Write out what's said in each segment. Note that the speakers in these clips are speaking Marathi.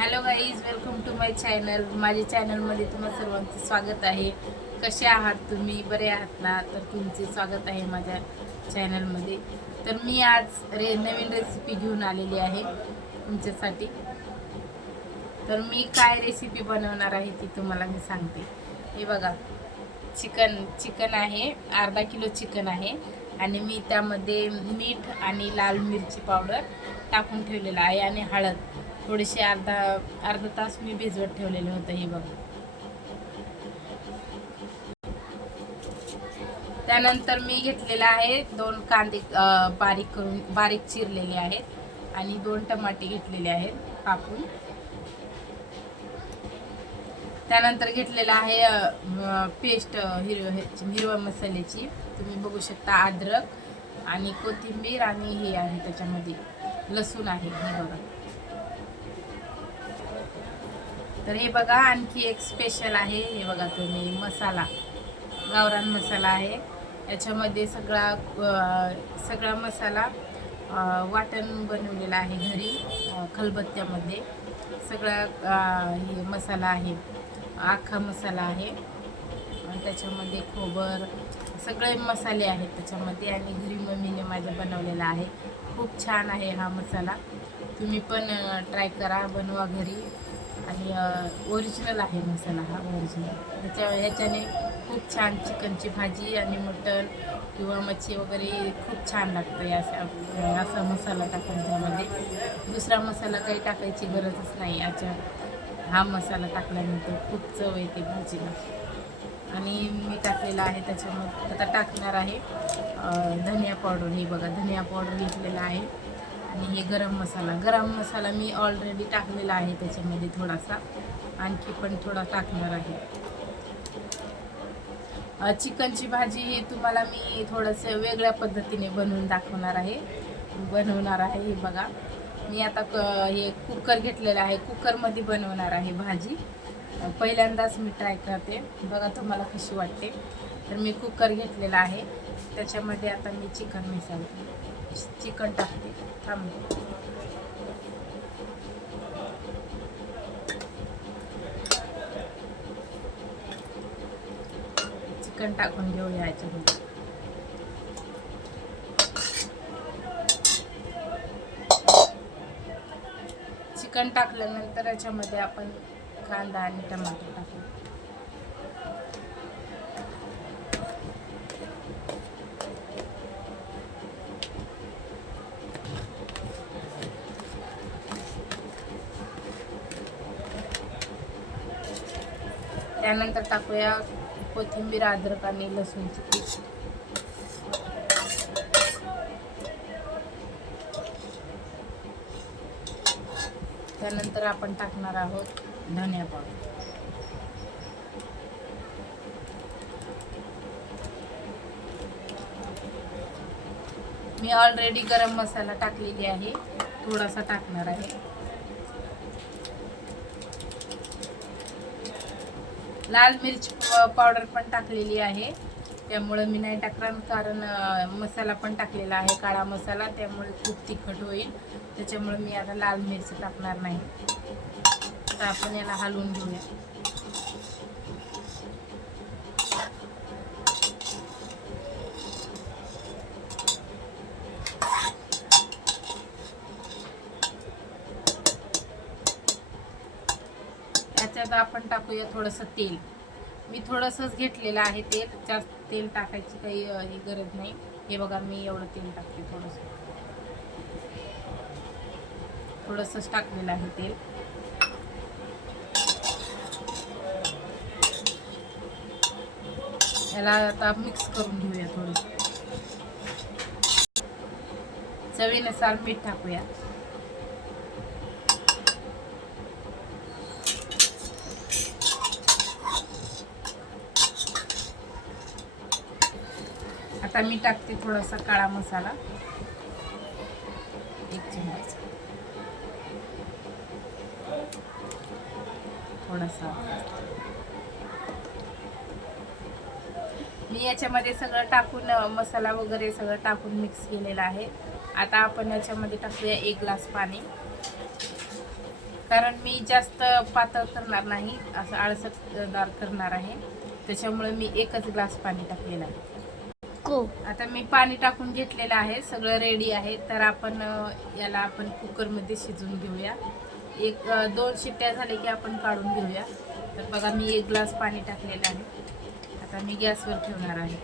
Hello guys welcome to my channel माझ्या चॅनलमध्ये तुम्हा सर्वांचं स्वागत आहे. कसे आहात तुम्ही? बरे आहात ना? तर तुमचे स्वागत आहे माझ्या चॅनलमध्ये तर मी आज रे नवीन रेसिपी घेऊन आलेली आहे तुमच्यासाठी. तर मी काय रेसिपी बनवणार आहे ती तुम्हाला मी सांगते. हे बघा चिकन चिकन आहे अर्धा किलो चिकन आहे. आणि मी त्यामध्ये मीठ आणि लाल मिरची पावडर टाकून ठेवलेलं आहे आणि हळद. थोडेसे अर्धा अर्धा तास मी भिजवत ठेवलेलं होतं हे बघा. त्यानंतर मी घेतलेला आहे दोन कांदे बारीक करून बारीक चिरलेले आहेत आणि दोन टमाटे घेतलेले आहेत कापून. त्यानंतर घेतलेलं आहे पेस्ट हिरव हिरव्या मसाल्याची. तुम्ही बघू शकता अद्रक आणि कोथिंबीर आणि हे आहे त्याच्यामध्ये. लसूण आहे हे बघा. तर हे बघा आणखी एक स्पेशल आहे. हे बघा तुम्ही मसाला. गावरान मसाला आहे. याच्यामध्ये सगळा सगळा मसाला वाटण बनवलेला आहे घरी खलबत्त्यामध्ये. सगळा हे मसाला आहे. अख्खा मसाला आहे. त्याच्यामध्ये खोबर सगळे मसाले आहेत त्याच्यामध्ये. आणि घरी मम्मीने माझ्या बनवलेला आहे. खूप छान आहे हा मसाला. तुम्ही पण ट्राय करा बनवा घरी. आणि ओरिजिनल आहे मसाला हा ओरिजिनल त्याच्या ह्याच्याने खूप छान चिकनची भाजी आणि मटण किंवा मच्छी वगैरे खूप छान लागतं या असा मसाला टाकून त्यामध्ये. दुसरा मसाला काही टाकायची गरजच नाही. याच्या हा मसाला टाकल्यानंतर खूप चव येते भाजीला. आणि मी टाकलेला आहे त्याच्यामध्ये आता टाकणार आहे धनिया पावडर. हे बघा धनिया पावडर घेतलेला आहे. आणि हे गरम मसाला. गरम मसाला मी ऑलरेडी टाकलेला आहे त्याच्यामध्ये थोडासा. आणखी पण थोडा टाकणार आहे. चिकनची भाजी ही तुम्हाला मी थोडंसं वेगळ्या पद्धतीने बनवून दाखवणार आहे. बनवणार आहे हे बघा. मी आता क हे कुकर घेतलेलं आहे. कुकरमध्ये बनवणार आहे भाजी. पहिल्यांदाच मी ट्राय करते. बघा तुम्हाला कशी वाटते. तर मी कुकर घेतलेला आहे. त्याच्यामध्ये आता मी चिकन मिसळते. चिकन टाकते. थांबते चिकन टाकून घेऊया याच्यामध्ये. चिकन टाकल्यानंतर याच्यामध्ये आपण कांदा आणि टमाटर टाकू त्यानंतर टाकूया कोथिंबीर अद्रक आणि लसूणची पेस्ट. त्यानंतर आपण टाकणार आहोत धनिया पावडर. मी ऑलरेडी गरम मसाला टाकलेली आहे. थोडासा टाकणार आहे. लाल मिरची पावडर पण टाकलेली आहे. त्यामुळं मी नाही टाकणार कारण मसाला पण टाकलेला आहे काळा मसाला त्यामुळे खूप तिखट होईल. त्याच्यामुळे मी आता लाल मिरची टाकणार नाही. तर आपण याला हलवून घेऊया. त्याच्यात आपण टाकूया थोडंसं तेल. मी थोडंसंच घेतलेलं आहे तेल. जास्त तेल टाकायची काही ही गरज नाही. हे बघा मी एवढं तेल टाकते थोडंसं. थोडंसंच टाकलेलं आहे तेल. याला आता मिक्स करून घेऊया थोडं चवीनुसार मीठ टाकूया. आता मी टाकते थोडासा काळा मसाला. एक चमच. थोडासा. मी याच्यामध्ये सगळं टाकून मसाला वगैरे सगळं टाकून मिक्स केलेलं आहे. आता आपण याच्यामध्ये टाकूया एक ग्लास पाणी. कारण मी जास्त पातळ करणार नाही असं आळसटदार करणार आहे. त्याच्यामुळे मी एकच ग्लास पाणी टाकलेलं आहे. को आता मी पाणी टाकून घेतलेलं आहे सगळं रेडी आहे. तर आपण याला आपण कुकरमध्ये शिजवून घेऊया. एक दोन शिट्ट्या झाल्या की आपण काढून घेऊया. तर बघा मी एक ग्लास पाणी टाकलेलं आहे. आता मी गॅसवर ठेवणार आहे.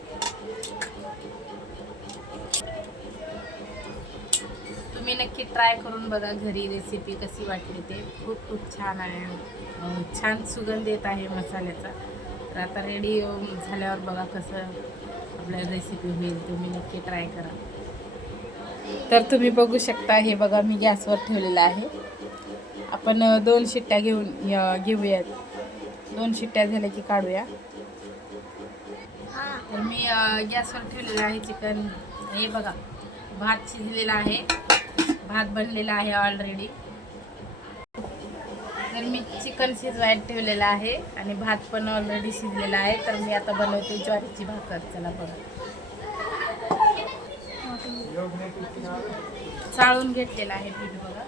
तुम्ही नक्की ट्राय करून बघा घरी रेसिपी कशी वाटली ते. खूप खूप छान आहे. छान सुगंध येत आहे मसाल्याचा. तर आता रेडी झाल्यावर बघा कसं आपल्या रेसिपी होईल तुम्ही नक्की ट्राय करा. तर तुम्ही बघू शकता हे बघा मी गॅसवर ठेवलेलं आहे. आपण दोन शिट्ट्या घेऊन घेऊयात. दोन शिट्ट्या झाल्या की काढूया. तर मी गॅसवर ठेवलेलं आहे चिकन. हे बघा भात शिजलेला आहे. भात बनलेला आहे ऑलरेडी तर मी चिकन शिजवायला ठेवलेलं आहे आणि भात पण ऑलरेडी शिजलेला आहे. तर मी आता बनवते ज्वारीची भाकर. चला बघा. चाळून घेतलेलं आहे पीठ बघा.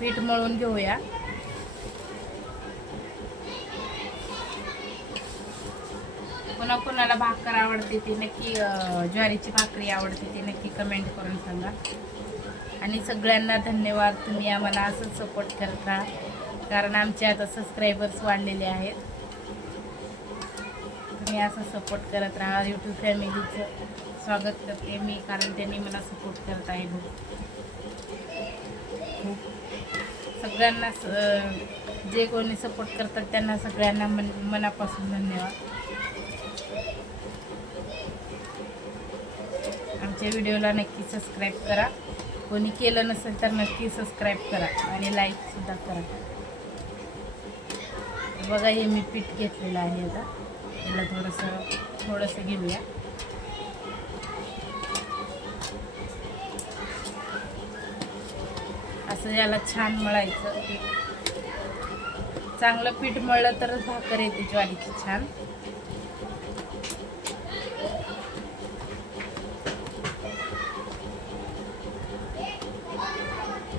पीठ मळून घेऊया. कुणा कोणाला भाकर आवडते ती नक्की ज्वारीची भाकरी आवडते ती नक्की कमेंट करून सांगा. आणि सगळ्यांना धन्यवाद तुम्ही आम्हाला असंच सपोर्ट करत. राहा कारण आमचे आता सबस्क्रायबर्स वाढलेले आहेत. तुम्ही असं सपोर्ट करत राहा. यूट्यूब फॅमिलीचं स्वागत करते मी कारण त्यांनी मला सपोर्ट करत आहे खूप सगळ्यांना जे कोणी सपोर्ट करतात त्यांना सगळ्यांना मन मनापासून धन्यवाद. आमच्या व्हिडिओला नक्की सबस्क्राईब करा. कोणी केलं नसेल तर नक्की सबस्क्राईब करा आणि लाईकसुद्धा करा. बघा हे मी पीठ घेतलेलं आहे आता. याला थोडंसं थोडंसं घेऊया. असं याला छान मळायचं. चांगलं पीठ मळलं तरच भाकर येते ज्वारीची छान.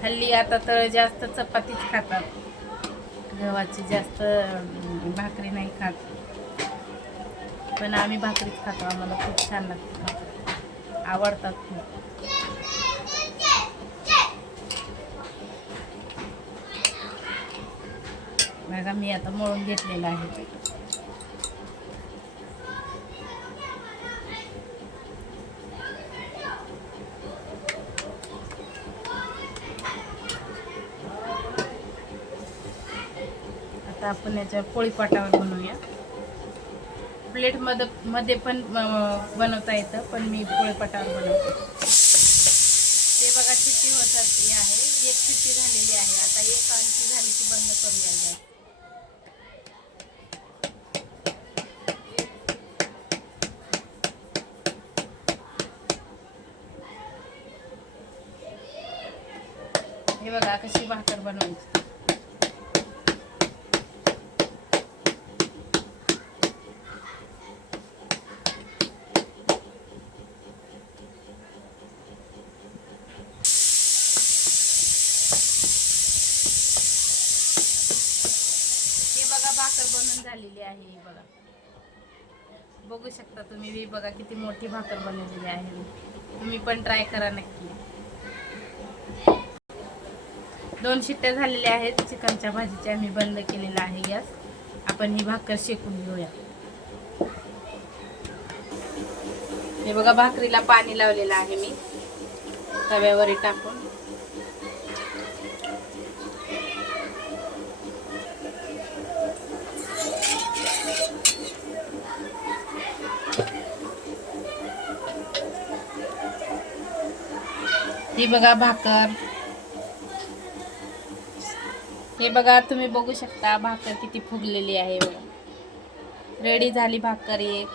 हल्ली आता तर जास्त चपातीच खातात. गव्हाची जास्त भाकरी नाही खात. पण आम्ही भाकरीच खातो. आम्हाला खूप छान लागते आवडतात खूप. बघा मी आता मळून घेतलेलं आहे. आता आपण याच्या पोळीपाटावर बनवूया. प्लेटमध्ये मध्ये पण बनवता येतं पण मी पोळीपाटावर बनवते. ते बघा चिट्टी होत आहे. एक चिट्टी झालेली आहे. आता एक आणखी झाली की बंद करूया गॅस हे बघा कशी भाकर बनवायची हे बघा भाकर बनवून झालेली आहे बघा. बघू शकता तुम्ही ही बघा किती मोठी भाकर बनवलेली आहे. तुम्ही पण ट्राय करा नक्की. दोन शिट्ट्या झालेल्या आहेत. चिकनच्या भाजीच्या मी बंद केलेला आहे गॅस. आपण ही भाकर शेकून घेऊया. हे बघा भाकरीला पाणी लावलेलं आहे मी. तव्यावर टाकून. हे बघा भाकर. हे बघा तुम्ही बघू शकता भाकर किती फुगलेली आहे बघा. रेडी झाली भाकर एक.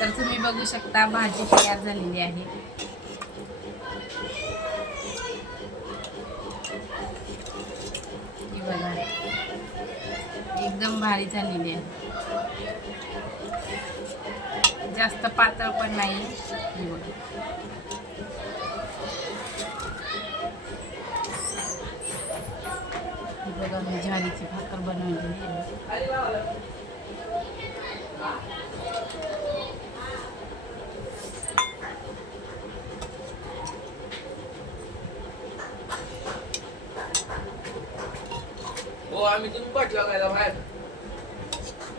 तर तुम्ही बघू शकता भाजी तयार झालेली आहे. बघा एकदम भारी झालेली आहे. जास्त पातळ पण नाही. बघा. मी ज्वारीची भाकर बनवलेली आहे. हो आम्ही तुम्ही पाठला काय बाहेर.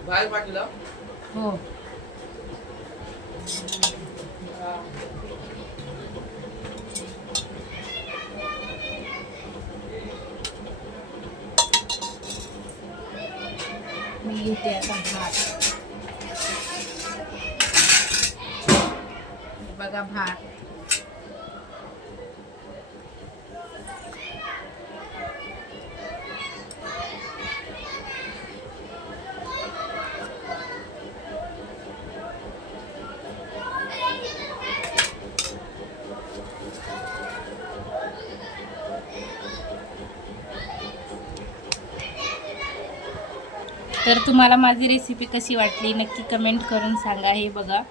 बाहेर पाठला. हो. मी घेते आता भात हे बघा भात तर तुम्हाला माझी रेसिपी कशी वाटली नक्की कमेंट करून सांगा हे बघा.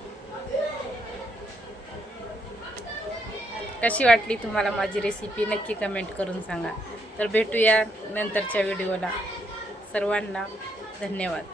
कशी वाटली तुम्हाला माझी रेसिपी नक्की कमेंट करून सांगा. तर भेटूया नंतरच्या व्हिडिओला सर्वांना धन्यवाद.